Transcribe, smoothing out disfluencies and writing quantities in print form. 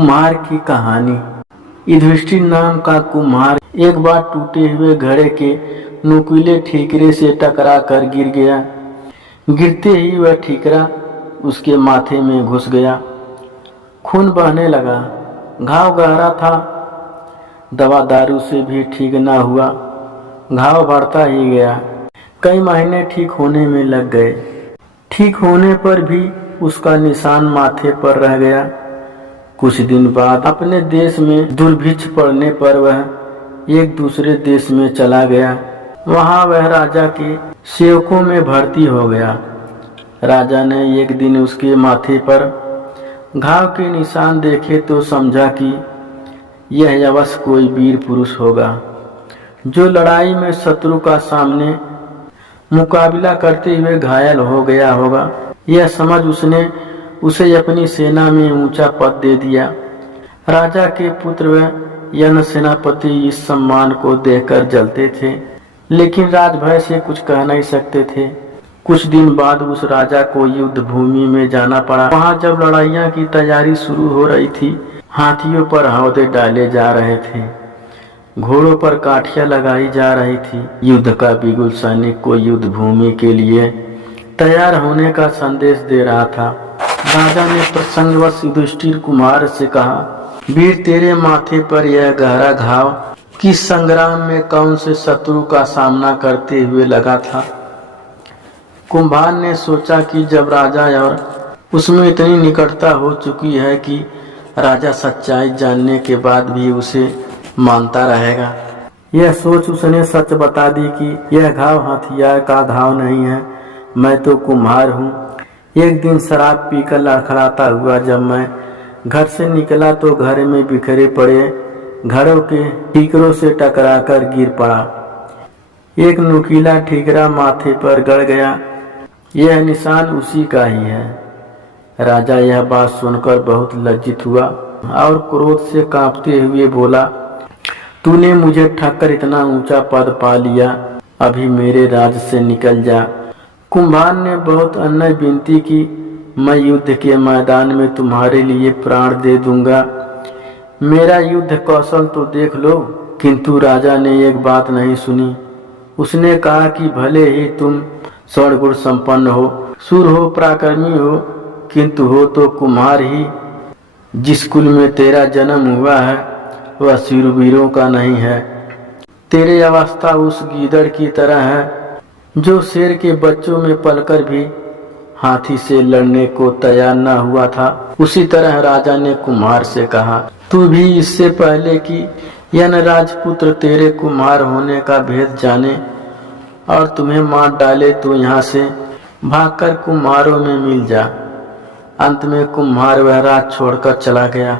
कुम्हार की कहानी। युधिष्ठिर नाम का कुम्हार एक बार टूटे हुए घड़े के नुकीले ठीकरे से टकरा कर गिर गया। गिरते ही वह ठीकरा उसके माथे में घुस गया। खून बहने लगा। घाव गहरा था। दवा दारू से भी ठीक न हुआ। घाव बढ़ता ही गया। कई महीने ठीक होने में लग गए। ठीक होने पर भी उसका निशान माथे पर रह गया। कुछ दिन बाद अपने देश में दुर्भिक्ष पड़ने पर वह एक दूसरे देश में चला गया। वहां वह राजा के सेवकों में भर्ती हो गया। राजा ने एक दिन उसके माथे पर घाव के निशान देखे तो समझा कि यह अवश्य कोई वीर पुरुष होगा जो लड़ाई में शत्रु का सामने मुकाबला करते हुए घायल हो गया होगा। यह समझ उसने उसे अपनी सेना में ऊंचा पद दे दिया। राजा के पुत्र व यन सेनापति इस सम्मान को देखकर जलते थे, लेकिन राजभय से कुछ कह नहीं सकते थे। कुछ दिन बाद उस राजा को युद्ध भूमि में जाना पड़ा। वहां जब लड़ाइयां की तैयारी शुरू हो रही थी, हाथियों पर हौदे डाले जा रहे थे, घोड़ों पर काठियां लगाई जा रही थी। युद्ध का बिगुल सैनिक को युद्ध भूमि के लिए तैयार होने का संदेश दे रहा था। राजा ने प्रसंगवश युधिष्ठिर कुमार से कहा, वीर, तेरे माथे पर यह गहरा घाव किस संग्राम में कौन से शत्रु का सामना करते हुए लगा था? कुम्हार ने सोचा कि जब राजा और उसमें इतनी निकटता हो चुकी है कि राजा सच्चाई जानने के बाद भी उसे मानता रहेगा। यह सोच उसने सच बता दी कि यह घाव हथियार का घाव नहीं है, मैं तो कुम्हार हूँ। एक दिन शराब पीकर लड़खड़ाता हुआ जब मैं घर से निकला तो घर में बिखरे पड़े घड़ों के ठीकरों से टकराकर गिर पड़ा। एक नुकीला ठीकरा माथे पर गड़ गया। यह निशान उसी का ही है। राजा यह बात सुनकर बहुत लज्जित हुआ और क्रोध से कांपते हुए बोला, तूने मुझे ठगकर इतना ऊंचा पद पा लिया, अभी मेरे राज्य से निकल जा। कुम्हार ने बहुत अन्य विनती की, मैं युद्ध के मैदान में तुम्हारे लिए प्राण दे दूंगा, मेरा युद्ध कौशल तो देख लो। किंतु राजा ने एक बात नहीं सुनी। उसने कहा कि भले ही तुम स्वर्गुण संपन्न हो, शूर हो, पराक्रमी हो, किंतु हो तो कुम्हार ही। जिस कुल में तेरा जन्म हुआ है वह शूरवीरों का नहीं है। तेरी अवस्था उस गीदड़ की तरह है जो शेर के बच्चों में पलकर भी हाथी से लड़ने को तैयार न हुआ था। उसी तरह राजा ने कुम्हार से कहा, तू भी इससे पहले कि यन राजपुत्र तेरे कुम्हार होने का भेद जाने और तुम्हें मार डाले तो यहाँ से भागकर कुम्हारों में मिल जा। अंत में कुम्हार वह राज छोड़कर चला गया।